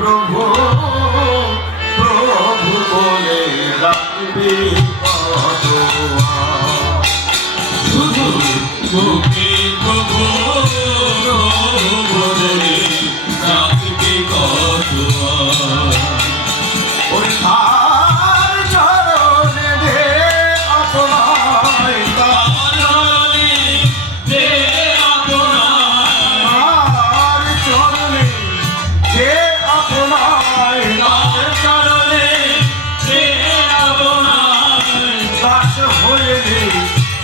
প্রভু প্রভু বলে রাখবি শুধু মুখে প্রভু প্রভু বলে রাখবি কতোয়া ওই তার চরণে দে আপনায় তার চরণে দে আপনার চরণে দে আপনায় তার চরণে দে আপনায় দাস হয়ে রে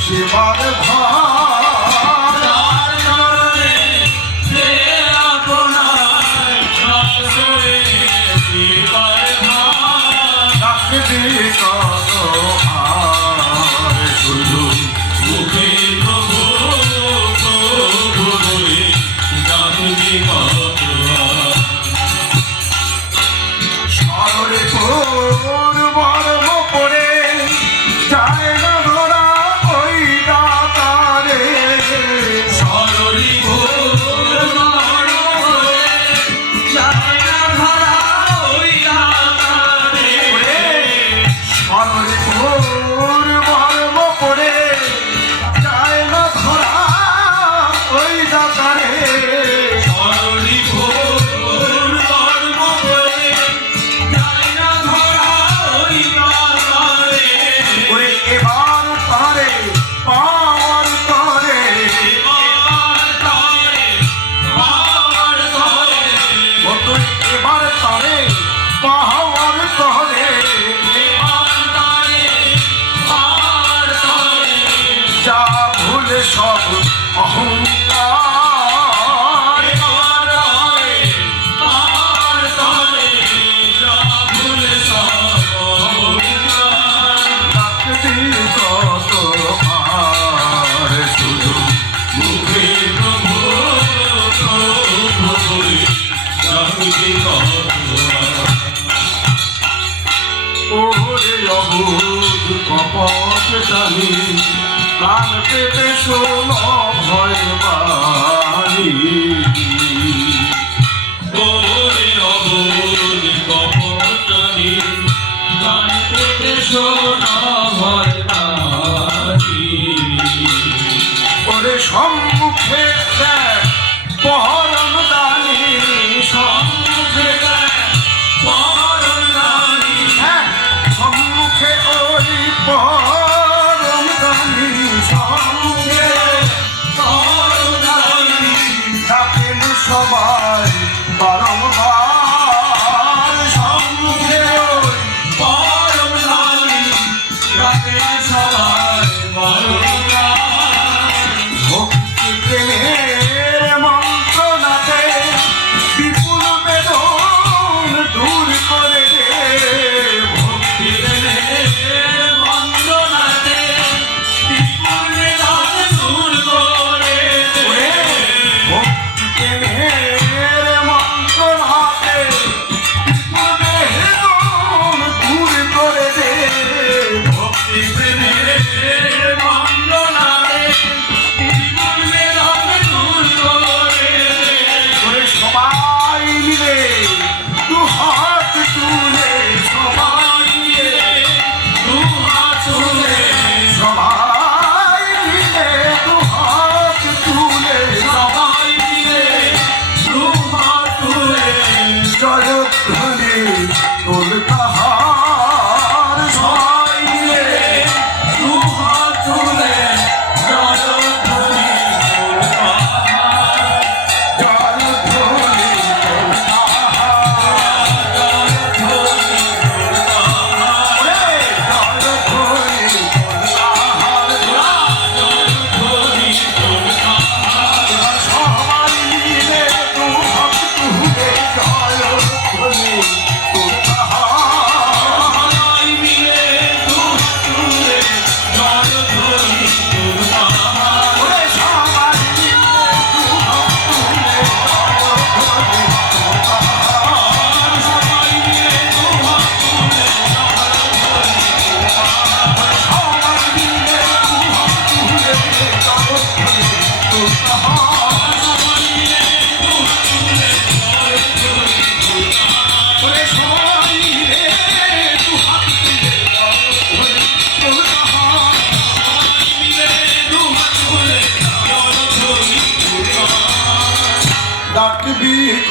সেবার ভার তার চরণে দে আপনায় দাস হয়ে সেবার ভার রাখবি কত আর শুধু মুখে প্রভু প্রভু বলে রাখবি কত শহরে তোর বর্ম পড়ে যায় না ধরা ওই ডাকারে শহরে তোর বর্ম পড়ে যায় না ধরা ওই ডাকারে শহরে তোর বর্ম পড়ে যায় না ধরা ওই ডাকারে শহরে তোর বর্ম পড়ে যায় না ধরা ওই ডাকারে ওরে এবার তারে পাওয়ার তরে এবার তারে পাওয়ার তরে ও তুই এবার তারে পাওয়ার তরে এবার তারে পাওয়ার তরে যা ভুলে সব অহংকার এবার তারে পাওয়ার তরে যা ভুলে সব অহংকার রাখবি কত আর শুধু মুখে প্রভু প্রভু বলে রাখবি কত ওরে অবুধ কপট জানি কান পেতে শোন ভয় বাড়ি ওরে অবুধ কপট জানি কান পেতে শোন ভয় বাড়ি ওরে সম্মুখে দেখ পহরণ দানি সম্মুখে দেখ পহরণ দানি হ্যাঁ সম্মুখে ওই পহরণ দানি সম্মুখে পহরণ দানি থাকেন সবাই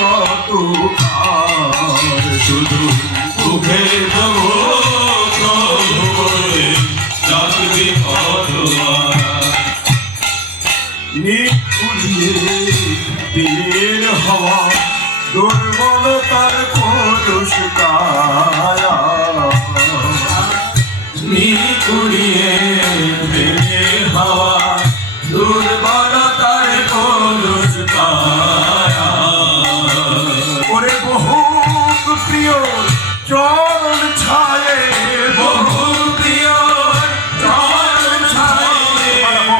কত আর শুধু মুখে প্রভু প্রভু বলে ডাকবি কতবার। নিকুড়িয়ে দিনের হাওয়া দুর্বলতার পরশ কায়া নিকুড়িয়ে দিনের হাওয়া দুর্বলতার কলুষ কায়া। ওরে বহু প্রিয় চরণ ছায়ে বহু প্রিয় চরণ ছায়ে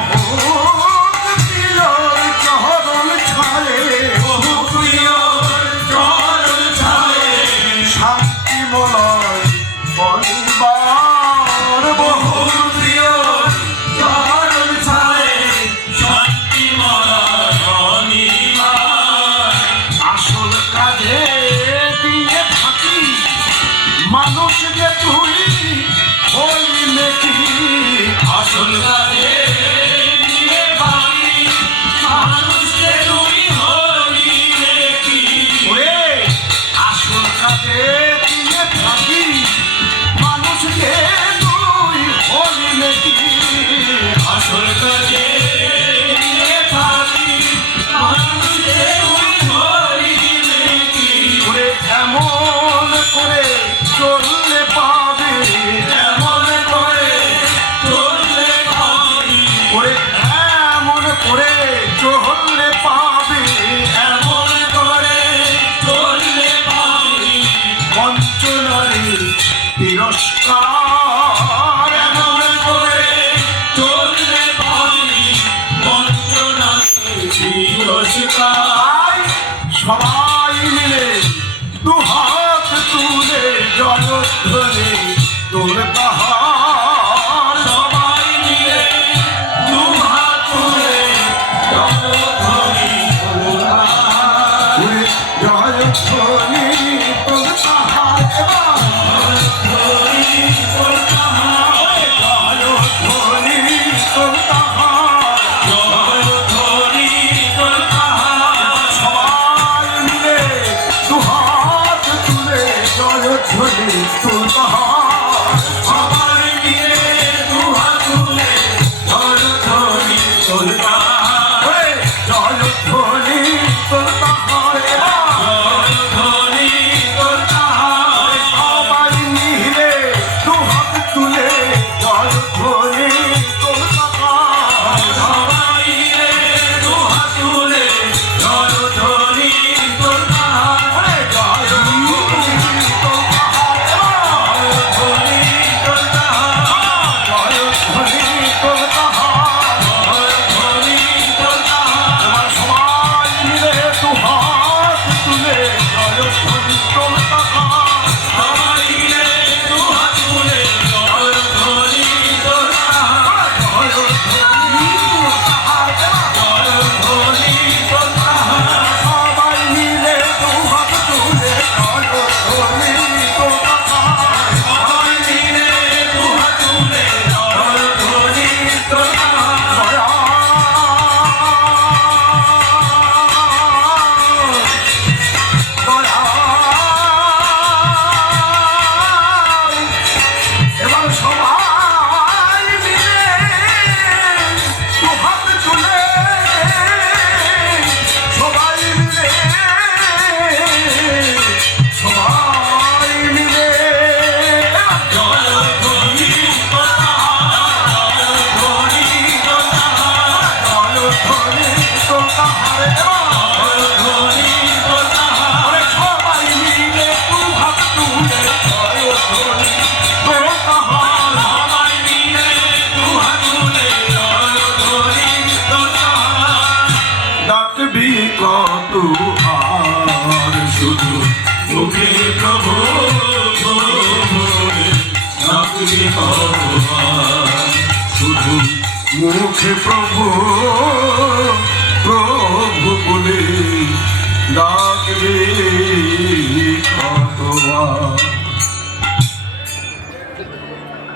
বহু প্রিয় চরণ ছায়ে বহু প্রিয় চরণ ছায়ে শান্তি মলয় পরিবার বহু প্রিয় চরণ ছায়ে শান্তি মরণীমায়। আসল কাজে দিয়ে থাকি মানুষকে তুই হইলে কি আসল কাজে দিয়ে ভাবি মানুষকে তুমি হইলে কি। ওরে আসল কাজে দিয়ে থাকি মানুষকে তুই হইলে কি আসল কাজে দিয়ে ভাবি মানুষকে তুমি হইলে কি। ওরে এমন করে চললে পাবে এমন করে চললে পাবি ওরে এমন করে চললে পাবে এমন করে চললে পাবি বঞ্চনারে তিরস্কার এমন করে চললে পাবি বঞ্চনা তিরস্কার। তাই সবাই মিলে দুহাত তুলে জয়ধ্বনি তোর তাহার সবাই মিলে দুহাত তুলে জয়ধ্বনি তোলার। ওরে জয়ধ্বনি তোর তাহার এবার জয়ধ্বনি তোর তাহার। জয়ধ্বনি তোর তাহার জয়ধ্বনি তোর তাহার। সবাই মিলে দুহাত তুলে জয়ধ্বনি তোর তাহার সবাই মিলে দুহাত তুলে জয়ধ্বনি তোর তাহার। ওরে জয়ধ্বনি তোর তাহার এবার জয়ধ্বনি তোর তাহার। সবাই মিলে দুহাত তুলে জয়ধ্বনি তোর তাহার সবাই মিলে দুহাত তুলে জয়ধ্বনি তোর তাহার। ওরে জয়ধ্বনি তোর তাহার এবার জয়ধ্বনি তোর তাহার। জয়ধ্বনি তোর তাহার জয়ধ্বনি তোর তাহার। এবার সবাই মিলে দুহাত তুলে জয়ধ্বনি তোর তাহার সবাই মিলে দুহাত তুলে জয়ধ্বনি তোর তাহার। জয়ধ্বনি তোর তাহার এবার জয়ধ্বনি তোর তাহার। সবাই মিলে দুহাত তুলে জয়ধ্বনি তোর তাহার সবাই মিলে দুহাত তুলে জয়ধ্বনি তোর তাহার। এবার সবাই মিলে দুহাত তুলে সবাই মিলে সবাই মিলে জয়ধ্বনি তোর তাহার। জয়ধ্বনি তোর তাহার। জয়ধ্বনি তোর তাহার এবার জয়ধ্বনি তোর তাহার। ওরে সবাই মিলে দুহাত তুলে জয়ধ্বনি তোর তাহার সবাই মিলে দুহাত তুলে জয়ধ্বনি তোর তাহার। ডাকবি কত আর শুধু মুখে প্রভু বলে ডাকবি কতবার। শুধু মুখে প্রভু